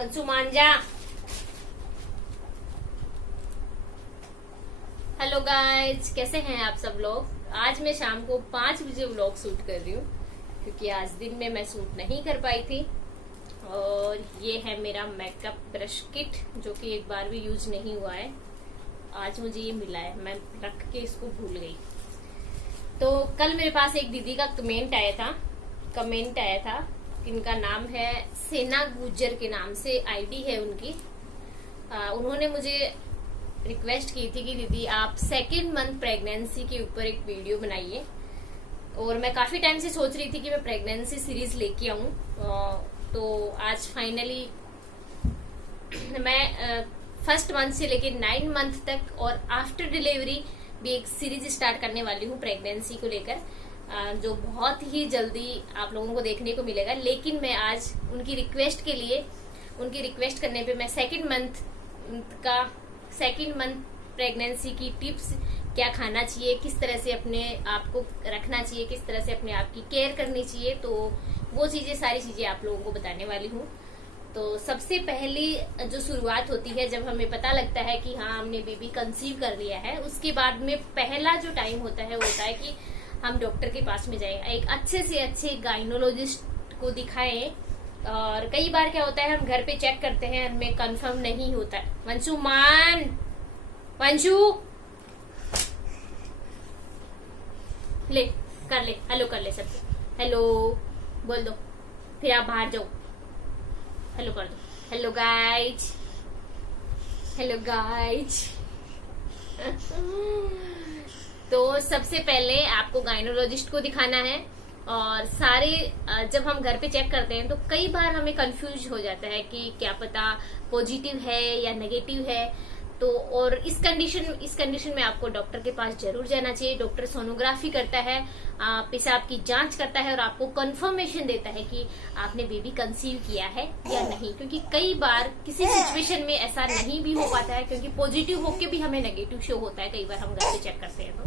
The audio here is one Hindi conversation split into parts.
वंशु मान जा। हेलो गाइज, कैसे हैं आप सब लोग। आज मैं शाम को 5 बजे व्लॉग शूट कर रही हूँ क्योंकि आज दिन में मैं शूट नहीं कर पाई थी। और ये है मेरा मेकअप ब्रश किट जो कि एक बार भी यूज नहीं हुआ है। आज मुझे ये मिला है, मैं रख के इसको भूल गई। तो कल मेरे पास एक दीदी का कमेंट आया था इनका नाम है सेना गुज्जर के नाम से आईडी है उनकी। उन्होंने मुझे रिक्वेस्ट की थी कि दीदी आप 2nd मंथ प्रेगनेंसी के ऊपर एक वीडियो बनाइए। और मैं काफी टाइम से सोच रही थी कि मैं प्रेगनेंसी सीरीज लेके आऊं। तो आज फाइनली मैं 1st मंथ से लेके 9 मंथ तक और आफ्टर डिलीवरी भी एक सीरीज स्टार्ट करने वाली हूँ प्रेगनेंसी को लेकर, जो बहुत ही जल्दी आप लोगों को देखने को मिलेगा। लेकिन मैं आज उनकी रिक्वेस्ट करने पे मैं 2nd मंथ प्रेगनेंसी की टिप्स, क्या खाना चाहिए, किस तरह से अपने आप को रखना चाहिए, किस तरह से अपने आप की केयर करनी चाहिए, तो वो सारी चीजें आप लोगों को बताने वाली हूँ। तो सबसे पहली जो शुरुआत होती है जब हमें पता लगता है कि हाँ हमने बेबी कंसीव कर लिया है, उसके बाद में पहला जो टाइम होता है वो होता है कि हम डॉक्टर के पास में जाएं, एक अच्छे से अच्छे गाइनोलॉजिस्ट को दिखाएं। और कई बार क्या होता है हम घर पे चेक करते हैं, हमें कंफर्म नहीं होता है। वंशु ले हेलो कर ले सबसे, हेलो बोल दो, फिर आप बाहर जाओ, हेलो कर दो, हेलो गाइज। तो सबसे पहले आपको गाइनोलॉजिस्ट को दिखाना है। और जब हम घर पे चेक करते हैं तो कई बार हमें कंफ्यूज हो जाता है कि क्या पता पॉजिटिव है या नेगेटिव है। तो और इस कंडीशन में आपको डॉक्टर के पास जरूर जाना चाहिए। डॉक्टर सोनोग्राफी करता है, पेशाब की जांच करता है और आपको कंफर्मेशन देता है कि आपने बेबी कंसीव किया है या नहीं। क्योंकि कई बार किसी सिचुएशन में ऐसा नहीं भी हो पाता है, क्योंकि पॉजिटिव होके भी हमें नेगेटिव शो होता है कई बार हम घर पे चेक करते हैं। तो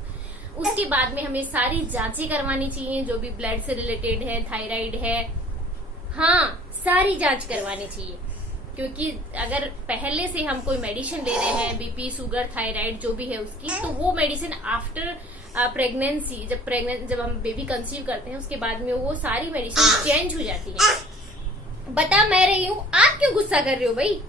उसके बाद में हमें सारी जांचें करवानी चाहिए, जो भी ब्लड से रिलेटेड है, थायराइड है, हाँ सारी जांच करवानी चाहिए। क्योंकि अगर पहले से हम कोई मेडिसिन ले रहे हैं, बीपी, शुगर, थायराइड जो भी है उसकी, तो वो मेडिसिन आफ्टर प्रेगनेंसी, जब हम बेबी कंसीव करते हैं उसके बाद में वो सारी मेडिसिन चेंज हो जाती है। बता मैं रही हूँ, आप क्यों गुस्सा कर रहे हो भाई।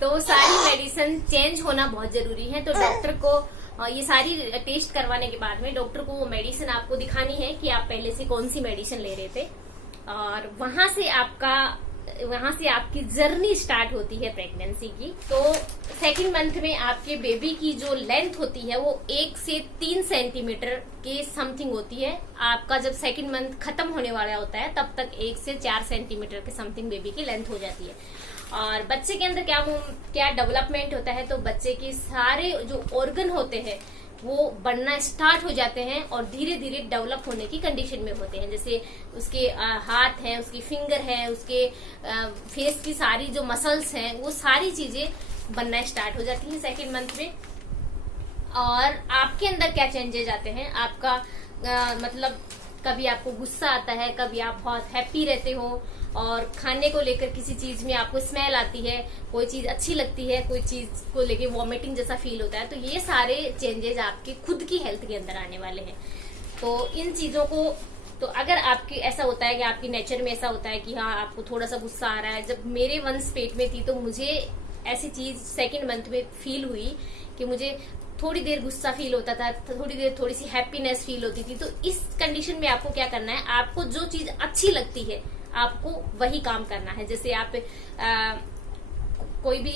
तो सारी मेडिसिन चेंज होना बहुत जरूरी है। तो डॉक्टर को ये सारी टेस्ट करवाने के बाद में डॉक्टर को वो मेडिसिन आपको दिखानी है कि आप पहले से कौन सी मेडिसिन ले रहे थे। और वहां से आपकी जर्नी स्टार्ट होती है प्रेगनेंसी की। तो 2nd मंथ में आपके बेबी की जो लेंथ होती है वो 1 से 3 सेंटीमीटर के समथिंग होती है। आपका जब 2nd मंथ खत्म होने वाला होता है तब तक 1 से 4 सेंटीमीटर के समथिंग बेबी की लेंथ हो जाती है। और बच्चे के अंदर क्या डेवलपमेंट होता है, तो बच्चे के सारे जो ऑर्गन होते हैं वो बनना स्टार्ट हो जाते हैं और धीरे धीरे डेवलप होने की कंडीशन में होते हैं। जैसे उसके हाथ है, उसकी फिंगर है, उसके फेस की सारी जो मसल्स हैं, वो सारी चीजें बनना स्टार्ट हो जाती हैं 2nd मंथ में। और आपके अंदर क्या चेंजेस आते हैं, आपका मतलब कभी आपको गुस्सा आता है, कभी आप बहुत हैप्पी रहते हो, और खाने को लेकर किसी चीज में आपको स्मेल आती है, कोई चीज अच्छी लगती है, कोई चीज को लेकर वॉमिटिंग जैसा फील होता है। तो ये सारे चेंजेस आपके खुद की हेल्थ के अंदर आने वाले हैं। तो इन चीजों को, तो अगर आपकी ऐसा होता है कि आपकी नेचर में ऐसा होता है कि हाँ आपको थोड़ा सा गुस्सा आ रहा है, जब मेरे वंश पेट में थी तो मुझे ऐसी चीज 2nd मंथ में फील हुई कि मुझे थोड़ी देर गुस्सा फील होता था, थोड़ी देर थोड़ी सी हैप्पीनेस फील होती थी। तो इस कंडीशन में आपको क्या करना है, आपको जो चीज अच्छी लगती है आपको वही काम करना है। जैसे आप कोई भी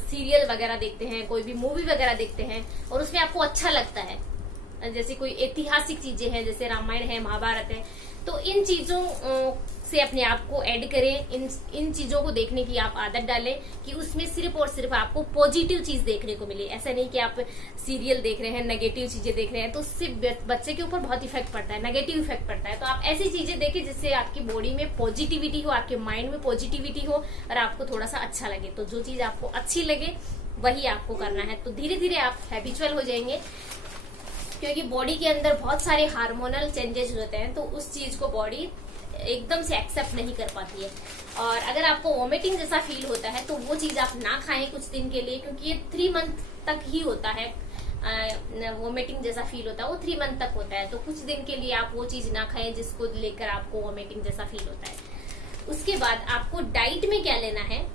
सीरियल वगैरह देखते हैं, कोई भी मूवी वगैरह देखते हैं और उसमें आपको अच्छा लगता है, जैसे कोई ऐतिहासिक चीजें हैं, जैसे रामायण है, महाभारत है, तो इन चीजों से अपने आप को ऐड करें। इन चीजों को देखने की आप आदत डालें कि उसमें सिर्फ और सिर्फ आपको पॉजिटिव चीज देखने को मिले। ऐसा नहीं कि आप सीरियल देख रहे हैं, नेगेटिव चीजें देख रहे हैं, तो उससे बच्चे के ऊपर बहुत इफेक्ट पड़ता है, नेगेटिव इफेक्ट पड़ता है। तो आप ऐसी चीजें देखें जिससे आपकी बॉडी में पॉजिटिविटी हो, आपके माइंड में पॉजिटिविटी हो और आपको थोड़ा सा अच्छा लगे। तो जो चीज आपको अच्छी लगे वही आपको करना है। तो धीरे धीरे आप हैबिचुअल हो जाएंगे, क्योंकि बॉडी के अंदर बहुत सारे हार्मोनल चेंजेस होते हैं, तो उस चीज को बॉडी एकदम से एक्सेप्ट नहीं कर पाती है। और अगर आपको वॉमिटिंग जैसा फील होता है तो वो चीज आप ना खाएं कुछ दिन के लिए, क्योंकि ये 3 मंथ तक ही होता है। वॉमिटिंग जैसा फील होता है वो 3 मंथ तक होता है, तो कुछ दिन के लिए आप वो चीज ना खाएं जिसको लेकर आपको वॉमिटिंग जैसा फील होता है। उसके बाद आपको डाइट में क्या लेना है,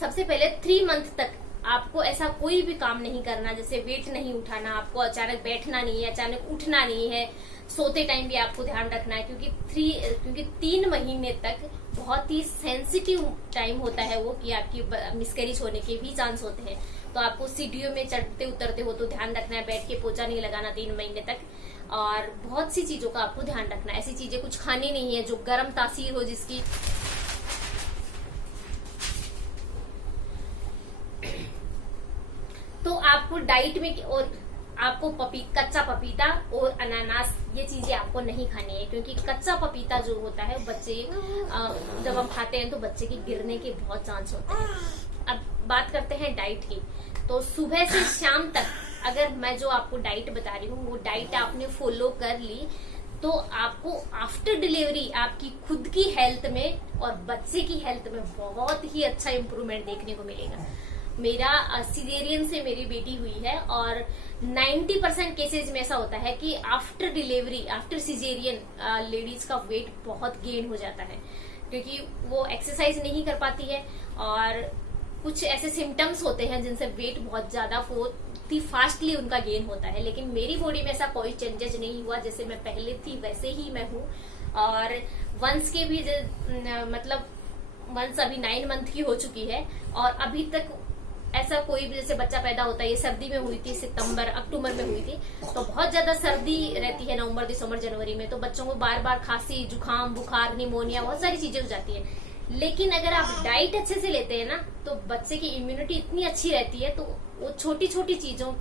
सबसे पहले 3 मंथ तक आपको ऐसा कोई भी काम नहीं करना, जैसे वेट नहीं उठाना, आपको अचानक बैठना नहीं है, अचानक उठना नहीं है, सोते टाइम भी आपको ध्यान रखना है, क्योंकि 3 महीने तक बहुत ही सेंसिटिव टाइम होता है वो, कि आपकी मिसकैरेज होने के भी चांस होते हैं। तो आपको सीढ़ियों में चढ़ते उतरते हो तो ध्यान रखना है, बैठ के पोछा नहीं लगाना 3 महीने तक। और बहुत सी चीजों का आपको ध्यान रखना है, ऐसी चीजें कुछ खानी नहीं है जो गर्म तासीर हो जिसकी। तो आपको डाइट में और आपको कच्चा पपीता और अनानास ये चीजें आपको नहीं खानी है, क्योंकि कच्चा पपीता जो होता है बच्चे जब हम खाते हैं तो बच्चे के गिरने के बहुत चांस होते हैं। अब बात करते हैं डाइट की। तो सुबह से शाम तक अगर मैं जो आपको डाइट बता रही हूँ वो डाइट आपने फॉलो कर ली तो आपको आफ्टर डिलीवरी आपकी खुद की हेल्थ में और बच्चे की हेल्थ में बहुत ही अच्छा इम्प्रूवमेंट देखने को मिलेगा। मेरा सिजेरियन से मेरी बेटी हुई है और 90% केसेज में ऐसा होता है कि after delivery, after caesarean ladies का वेट बहुत गेन हो जाता है, क्योंकि वो एक्सरसाइज नहीं कर पाती है और कुछ ऐसे सिम्टम्स होते हैं जिनसे वेट बहुत ज्यादा बहुत ही फास्टली उनका गेन होता है। लेकिन मेरी बॉडी में ऐसा कोई चेंजेस नहीं हुआ, जैसे मैं पहले थी वैसे ही मैं हूँ। और वंश के भी मतलब वंश अभी 9 मंथ की हो चुकी है और अभी तक ऐसा कोई भी, जैसे बच्चा पैदा होता है, ये सर्दी में हुई थी, सितंबर अक्टूबर में हुई थी, तो बहुत ज्यादा सर्दी रहती है नवंबर दिसंबर जनवरी में, तो बच्चों को बार बार खांसी जुकाम बुखार निमोनिया बहुत सारी चीजें हो जाती है। लेकिन अगर आप डाइट अच्छे से लेते हैं ना तो बच्चे की इम्यूनिटी इतनी अच्छी रहती है, तो वो छोटी छोटी चीजों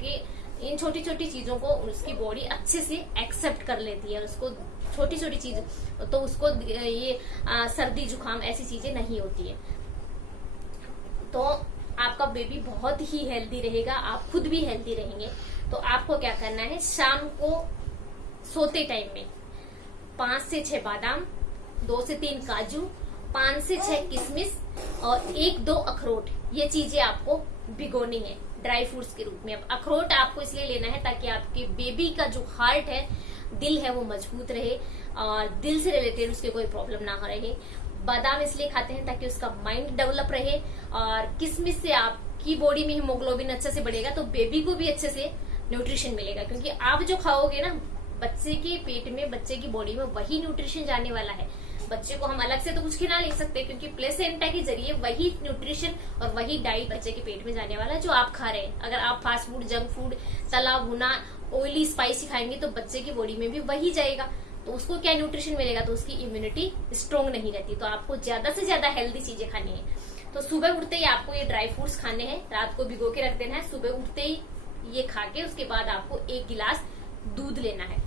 को उसकी बॉडी अच्छे से एक्सेप्ट कर लेती है, उसको छोटी छोटी चीज, तो उसको ये सर्दी जुकाम ऐसी चीजें नहीं होती है। तो आपका बेबी बहुत ही हेल्दी रहेगा, आप खुद भी हेल्दी रहेंगे। तो आपको क्या करना है, शाम को सोते टाइम में 5 से 6 बादाम, 2 से 3 काजू, 5 से 6 किशमिश और 1-2 अखरोट, ये चीजें आपको भिगोनी है ड्राई फ्रूट्स के रूप में। अब अखरोट आपको इसलिए लेना है ताकि आपके बेबी का जो हार्ट है, दिल है, वो मजबूत रहे और दिल से रिलेटेड उसके कोई प्रॉब्लम ना रहे। बादाम इसलिए खाते हैं ताकि उसका माइंड डेवलप रहे और किशमिश से आपकी बॉडी में हीमोग्लोबिन अच्छे से बढ़ेगा, तो बेबी को भी अच्छे से न्यूट्रिशन मिलेगा, क्योंकि आप जो खाओगे ना बच्चे के पेट में, बच्चे की बॉडी में वही न्यूट्रिशन जाने वाला है। बच्चे को हम अलग से तो कुछ खिला नहीं सकते, क्योंकि प्लेसेंटा के जरिए वही न्यूट्रिशन और वही डाइट बच्चे के पेट में जाने वाला है जो आप खा रहे हैं। अगर आप फास्ट फूड, जंक फूड, तला भुना, ऑयली, स्पाइसी खाएंगे तो बच्चे की बॉडी में भी वही जाएगा, तो उसको क्या न्यूट्रिशन मिलेगा, तो उसकी इम्यूनिटी स्ट्रोंग नहीं रहती। तो आपको ज्यादा से ज्यादा हेल्दी चीजें खानी है। तो सुबह उठते ही आपको ये ड्राई फ्रूट्स खाने हैं, रात को भिगो के रख देना है, सुबह उठते ही ये खा के उसके बाद आपको 1 गिलास दूध लेना है।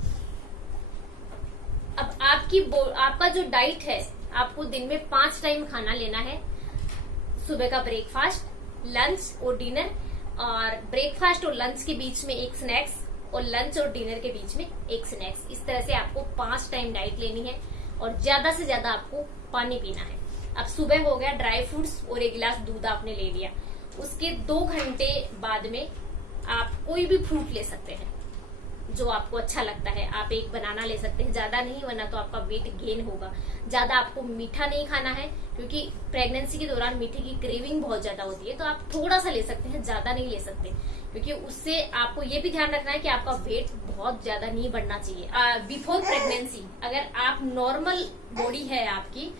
अब आपका जो डाइट है, आपको दिन में 5 टाइम खाना लेना है। सुबह का ब्रेकफास्ट, लंच और डिनर, और ब्रेकफास्ट और लंच के बीच में 1 स्नैक्स और लंच और डिनर के बीच में 1 स्नैक्स। इस तरह से आपको 5 टाइम डाइट लेनी है और ज्यादा से ज्यादा आपको पानी पीना है। अब सुबह हो गया, ड्राई फ्रूट्स और 1 गिलास दूध आपने ले लिया, उसके 2 घंटे बाद में आप कोई भी फ्रूट ले सकते हैं जो आपको अच्छा लगता है। आप 1 बनाना ले सकते हैं, ज्यादा नहीं, वरना तो आपका वेट गेन होगा। ज्यादा आपको मीठा नहीं खाना है, क्योंकि प्रेगनेंसी के दौरान मीठे की क्रेविंग बहुत ज्यादा होती है, तो आप थोड़ा सा ले सकते हैं, ज्यादा नहीं ले सकते, क्योंकि उससे आपको ये भी ध्यान रखना है कि आपका वेट बहुत ज्यादा नहीं बढ़ना चाहिए। बिफोर प्रेगनेंसी अगर आप नॉर्मल बॉडी है आपकी,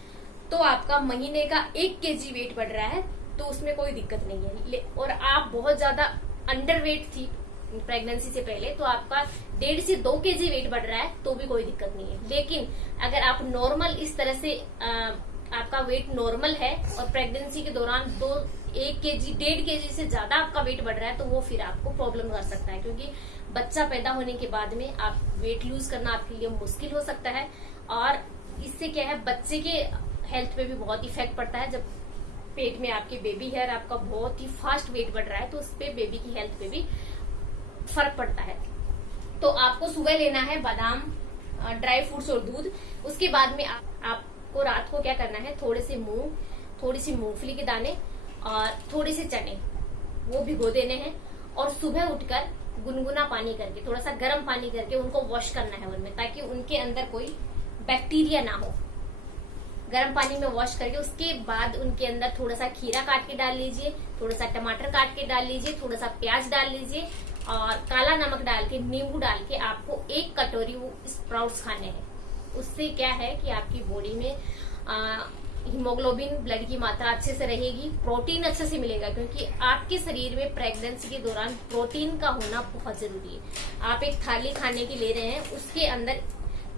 तो आपका महीने का 1 kg वेट बढ़ रहा है तो उसमें कोई दिक्कत नहीं है। और आप बहुत ज्यादा अंडर वेट थी प्रेगनेंसी से पहले, तो आपका 1.5 से 2 kg वेट बढ़ रहा है तो भी कोई दिक्कत नहीं है। लेकिन अगर आप नॉर्मल इस तरह से आपका वेट नॉर्मल है और प्रेगनेंसी के दौरान 1 kg 1.5 kg से ज्यादा आपका वेट बढ़ रहा है, तो वो फिर आपको प्रॉब्लम कर सकता है, क्योंकि बच्चा पैदा होने के बाद में आप वेट लूज करना आपके लिए मुश्किल हो सकता है। और इससे क्या है, बच्चे के हेल्थ पे भी बहुत इफेक्ट पड़ता है। जब पेट में आपके बेबी है और आपका बहुत ही फास्ट वेट बढ़ रहा है, तो उस पे बेबी की हेल्थ पे भी फर्क पड़ता है। तो आपको सुबह लेना है बादाम, ड्राई फ्रूट्स और दूध। उसके बाद में आप आपको रात को क्या करना है, थोड़े से मूंग, थोड़ी सी मूंगफली के दाने और थोड़े से चने वो भिगो देने हैं और सुबह उठकर गुनगुना पानी करके, थोड़ा सा गर्म पानी करके उनको वॉश करना है उनमें, ताकि उनके अंदर कोई बैक्टीरिया ना हो। गर्म पानी में वॉश करके उसके बाद उनके अंदर थोड़ा सा खीरा काट के डाल लीजिए, थोड़ा सा टमाटर काट के डाल लीजिए, थोड़ा सा प्याज डाल लीजिए और काला नमक डाल के, नींबू डाल के आपको 1 कटोरी वो स्प्राउट्स खाने हैं। उससे क्या है कि आपकी बॉडी में हीमोग्लोबिन, ब्लड की मात्रा अच्छे से रहेगी, प्रोटीन अच्छे से मिलेगा, क्योंकि आपके शरीर में प्रेगनेंसी के दौरान प्रोटीन का होना बहुत जरूरी है। आप एक थाली खाने की ले रहे हैं, उसके अंदर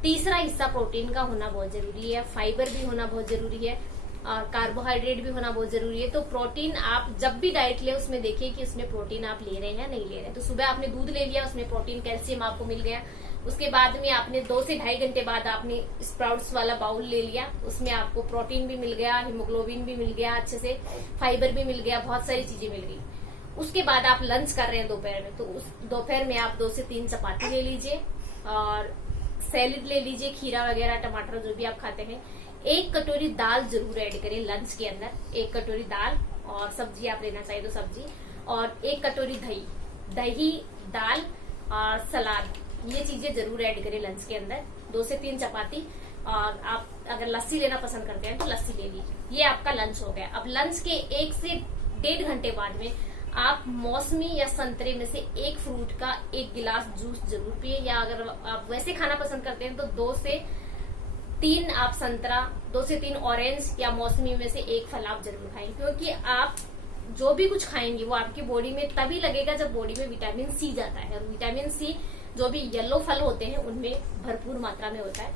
तीसरा हिस्सा प्रोटीन का होना बहुत जरूरी है, फाइबर भी होना बहुत जरूरी है और कार्बोहाइड्रेट भी होना बहुत जरूरी है। तो प्रोटीन आप जब भी डाइट ले उसमें देखिए कि उसमें प्रोटीन आप ले रहे हैं या नहीं ले रहे हैं। तो सुबह आपने दूध ले लिया, उसमें प्रोटीन, कैल्शियम आपको मिल गया। उसके बाद में आपने 2 से 2.5 घंटे बाद आपने स्प्राउट्स वाला बाउल ले लिया, उसमें आपको प्रोटीन भी मिल गया, हीमोग्लोबिन भी मिल गया, अच्छे से फाइबर भी मिल गया, बहुत सारी चीजें मिल गई। उसके बाद आप लंच कर रहे हैं दोपहर में, तो उस दोपहर में आप 2 से 3 चपाती ले लीजिए और सैलेड ले लीजिए, खीरा वगैरह, टमाटर जो भी आप खाते हैं। 1 कटोरी दाल जरूर ऐड करें लंच के अंदर, 1 कटोरी दाल और सब्जी आप लेना चाहिए तो सब्जी, और 1 कटोरी दही, दाल और सलाद, ये चीजें जरूर ऐड करें लंच के अंदर। 2 से 3 चपाती, और आप अगर लस्सी लेना पसंद करते हैं तो लस्सी ले लीजिए। ये आपका लंच हो गया। अब लंच के 1 से 1.5 घंटे बाद में आप मौसमी या संतरे में से एक फ्रूट का 1 गिलास जूस जरूर पिए, या अगर आप वैसे खाना पसंद करते हैं तो 2 से 3 आप संतरा, 2 से 3 ऑरेंज या मौसमी में से 1 फल आप जरूर खाएं, क्योंकि आप जो भी कुछ खाएंगे वो आपकी बॉडी में तभी लगेगा जब बॉडी में विटामिन सी जाता है। और विटामिन सी जो भी येलो फल होते हैं उनमें भरपूर मात्रा में होता है।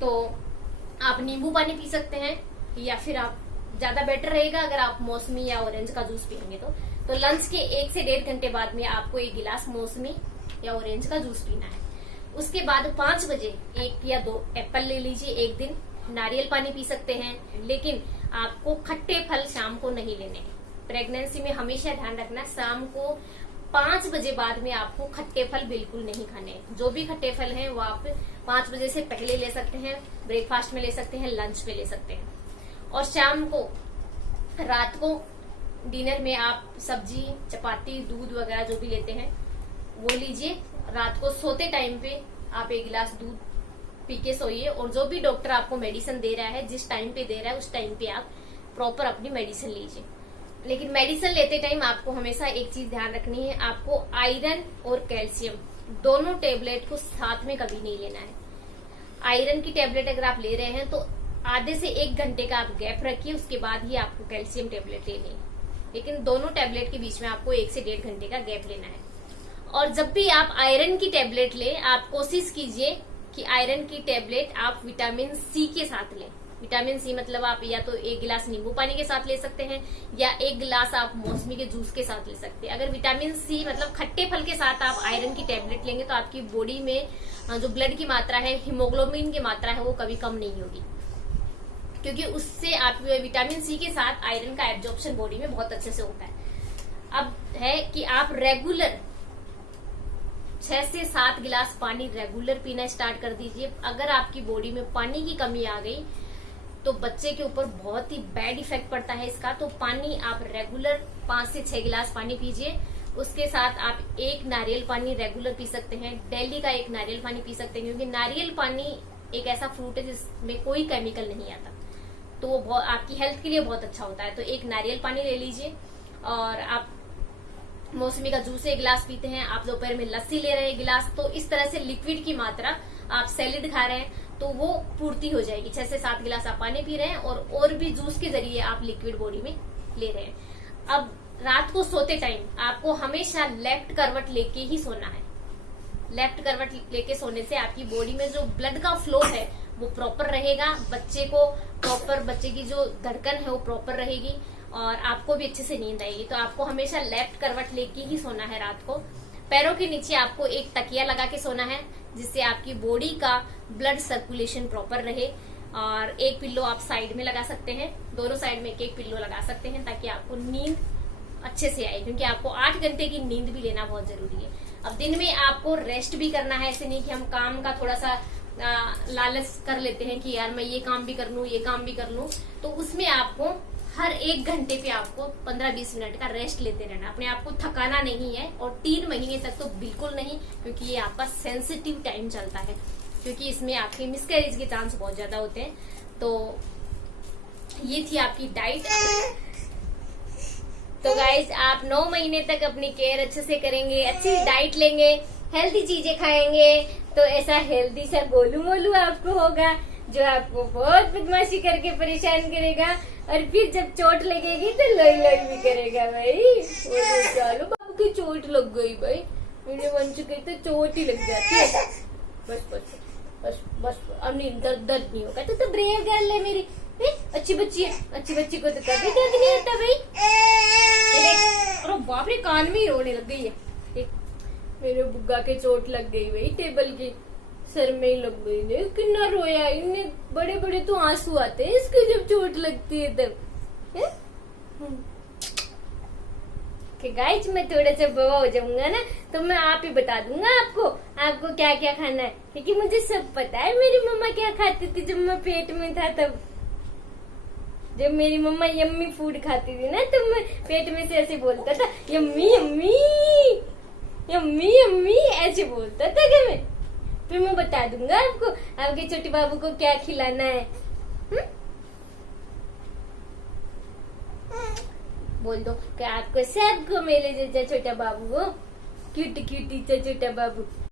तो आप नींबू पानी पी सकते हैं, या फिर आप ज्यादा बेटर रहेगा अगर आप मौसमी या ऑरेंज का जूस पियेंगे तो लंच के 1 से 1.5 घंटे बाद में आपको 1 गिलास मौसमी या ऑरेंज का जूस पीना है। उसके बाद 5 बजे 1 या 2 एप्पल ले लीजिए एक दिन। नारियल पानी पी सकते हैं, लेकिन आपको खट्टे फल शाम को नहीं लेने हैं। प्रेगनेंसी में हमेशा ध्यान रखना, शाम को 5 बजे बाद में आपको खट्टे फल बिल्कुल नहीं खाने हैं। जो भी खट्टे फल हैं वो आप 5 बजे से पहले ले सकते हैं, ब्रेकफास्ट में ले सकते हैं, लंच में ले सकते हैं। और शाम को, रात को डिनर में आप सब्जी, चपाती, दूध वगैरह जो भी लेते हैं वो लीजिए। रात को सोते टाइम पे आप 1 गिलास दूध पी के सोइए, और जो भी डॉक्टर आपको मेडिसिन दे रहा है, जिस टाइम पे दे रहा है उस टाइम पे आप प्रॉपर अपनी मेडिसिन लीजिए। लेकिन मेडिसिन लेते टाइम आपको हमेशा एक चीज ध्यान रखनी है, आपको आयरन और कैल्शियम दोनों टेबलेट को साथ में कभी नहीं लेना है। आयरन की टेबलेट अगर आप ले रहे हैं तो आधे से 1 घंटे का आप गैप रखिए, उसके बाद ही आपको कैल्शियम टेबलेट लेनी है। लेकिन दोनों टेबलेट के बीच में आपको 1 से 1.5 घंटे का गैप लेना है। और जब भी आप आयरन की टेबलेट लें, आप कोशिश कीजिए कि आयरन की टेबलेट आप विटामिन सी के साथ लें। विटामिन सी मतलब आप या तो 1 गिलास नींबू पानी के साथ ले सकते हैं, या 1 गिलास आप मौसमी के जूस के साथ ले सकते हैं। अगर विटामिन सी मतलब खट्टे फल के साथ आप आयरन की टेबलेट लेंगे तो आपकी बॉडी में जो ब्लड की मात्रा है, हीमोग्लोबिन की मात्रा है, वो कभी कम नहीं होगी, क्योंकि उससे आप विटामिन सी के साथ आयरन का एब्जॉर्प्शन बॉडी में बहुत अच्छे से होता है। अब है कि आप रेगुलर 6 से 7 गिलास पानी रेगुलर पीना स्टार्ट कर दीजिए। अगर आपकी बॉडी में पानी की कमी आ गई तो बच्चे के ऊपर बहुत ही बैड इफेक्ट पड़ता है इसका। तो पानी आप रेगुलर 5 से 6 गिलास पानी पीजिए। उसके साथ आप 1 नारियल पानी रेगुलर पी सकते हैं, डेली का 1 नारियल पानी पी सकते हैं, क्योंकि नारियल पानी एक ऐसा फ्रूट है जिसमें कोई केमिकल नहीं आता, तो वो आपकी हेल्थ के लिए बहुत अच्छा होता है। तो 1 नारियल पानी ले लीजिए। और आप मौसमी का जूस 1 गिलास पीते हैं, आप दोपहर में लस्सी ले रहे हैं 1 गिलास, तो इस तरह से लिक्विड की मात्रा, आप सैलेड खा रहे हैं तो वो पूर्ति हो जाएगी। 6 से 7 गिलास आप पानी पी रहे हैं और भी जूस के जरिए आप लिक्विड बॉडी में ले रहे हैं। अब रात को सोते टाइम आपको हमेशा लेफ्ट करवट लेके ही सोना है। लेफ्ट करवट लेके सोने से आपकी बॉडी में जो ब्लड का फ्लो है वो प्रॉपर रहेगा, बच्चे को प्रॉपर, बच्चे की जो धड़कन है वो प्रॉपर रहेगी और आपको भी अच्छे से नींद आएगी। तो आपको हमेशा लेफ्ट करवट लेके ही सोना है रात को। पैरों के नीचे आपको एक तकिया लगा के सोना है, जिससे आपकी बॉडी का ब्लड सर्कुलेशन प्रॉपर रहे। और एक पिल्लो आप साइड में लगा सकते हैं, दोनों साइड में एक पिल्लो लगा सकते हैं, ताकि आपको नींद अच्छे से आए, क्योंकि आपको 8 घंटे की नींद भी लेना बहुत जरूरी है। अब दिन में आपको रेस्ट भी करना है, ऐसे नहीं कि हम काम का थोड़ा सा लालच कर लेते हैं कि यार मैं ये काम भी कर लूं, ये काम भी कर लूं, तो उसमें आपको हर 1 घंटे पे आपको 15-20 मिनट का रेस्ट लेते रहना, अपने आप को थकाना नहीं है। और 3 महीने तक तो बिल्कुल नहीं, क्योंकि ये आपका सेंसिटिव टाइम चलता है, क्योंकि इसमें आपके मिसकैरेज के चांस बहुत ज्यादा होते हैं। तो ये थी आपकी डाइट। तो गाइज आप 9 महीने तक अपनी केयर अच्छे से करेंगे, अच्छी डाइट लेंगे, हेल्दी चीजें खाएंगे, तो ऐसा हेल्दी सा गोलू मोलू आपको होगा, जो आपको बहुत बदमाशी करके परेशान करेगा, और फिर जब चोट लगेगी तो लोई लोई भी करेगा भाई। चलो बाबू की चोट लग गई भाई, मेरे वंश की तो चोट ही लग जाती है। बस बस बस बस, अब नहीं, दर्द नहीं होगा। तो ब्रेव गर्ल है मेरी, अच्छी बच्ची है, अच्छी बच्ची को तो कभी दर्द नहीं होता भाई। अरे बाप रे, कान में ही रोने लग गई है। मेरे बुग्गा के चोट लग गई भाई, टेबल की सर में ही लग गई। देख कितना रोया, इनने बड़े बड़े तो आंसू आते हैं इसके जब चोट लगती है तब। गाइस मैं थोड़ा सा बवा हो जाऊंगा ना, तो मैं आप ही बता दूंगा आपको क्या क्या खाना है, क्योंकि मुझे सब पता है मेरी मम्मा क्या खाती थी जब मैं पेट में था तब। जब मेरी मम्मा यम्मी फूड खाती थी ना, तो मैं पेट में से ऐसे बोलता था, यम्मी यम्मी यम्मी यम्मी, ऐसे बोलता था कि मैं। फिर मैं बता दूंगा आपको, आपके छोटे बाबू को क्या खिलाना है। बोल दो कि आपको सबको मेरे जैसा छोटा बाबू हो, क्यूट क्यूटी सा छोटा बाबू।